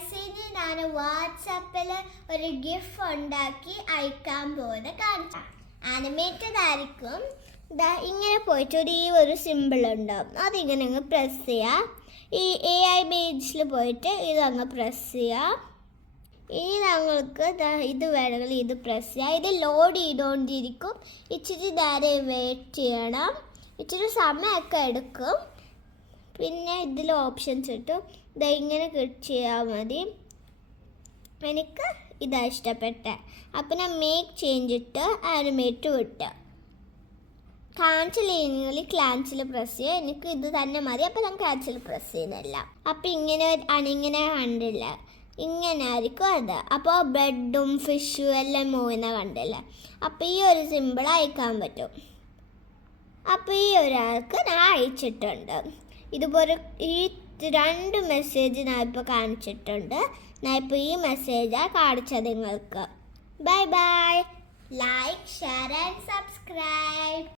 Guys, ഇനി ഞാൻ വാട്സാപ്പിൽ ഒരു ഗിഫ് ഉണ്ടാക്കി അയക്കാൻ പോകുന്നത് കാണിച്ചു. ആനിമേറ്റഡ് ആയിരിക്കും. ഇങ്ങനെ പോയിട്ട് ഒരു സിമ്പിൾ ഉണ്ടാവും, അതിങ്ങനെ അങ്ങ് പ്രസ് ചെയ്യുക. ഈ AI പേജിൽ പോയിട്ട് ഇതങ്ങ് പ്രസ് ചെയ്യുക. ഇനി ഞങ്ങൾക്ക് ഇത് വേണമെങ്കിൽ ഇത് പ്രസ് ചെയ്യുക. ഇത് ലോഡ് ചെയ്തുകൊണ്ടിരിക്കും. ഇച്ചിരി നേരം വെയിറ്റ് ചെയ്യണം. ഇച്ചിരി സമയമൊക്കെ എടുക്കും. പിന്നെ ഇതിൽ ഓപ്ഷൻസ് കിട്ടും. ഇങ്ങനെ ക്ലിക്ക് ചെയ്താൽ മതി. എനിക്ക് ഇതാ ഇഷ്ടപ്പെട്ടെ. അപ്പം ഞാൻ മേക്ക് ചേഞ്ച് ഇട്ട് ആനിമേറ്റ് വിട്ട് ക്യാൻസൽ ചെയ്യുന്നെങ്കിൽ ക്യാൻസൽ പ്രസ് ചെയ്യുക. എനിക്ക് ഇത് തന്നെ മതി. അപ്പം ഞാൻ ക്യാൻസൽ പ്രസ് ചെയ്യുന്നില്ല. അപ്പം ഇങ്ങനെ കണ്ടില്ല, ഇങ്ങനെ ആയിരിക്കും അത്. അപ്പോൾ ബ്രെഡും ഫിഷും എല്ലാം മൂവിനെ കണ്ടില്ല. അപ്പം ഈ ഒരു സിമ്പിൾ അയക്കാൻ പറ്റും. അപ്പോൾ ഈ ഒരാൾക്ക് ഞാൻ അയച്ചിട്ടുണ്ട്. ഇതുപോലെ ഈ 2 മെസ്സേജ് ഞാൻ ഇപ്പോൾ കാണിച്ചിട്ടുണ്ട്. ഞാൻ ഇപ്പോൾ ഈ മെസ്സേജാണ് കാണിച്ചത് നിങ്ങൾക്ക്. Bye bye. Like, share and subscribe.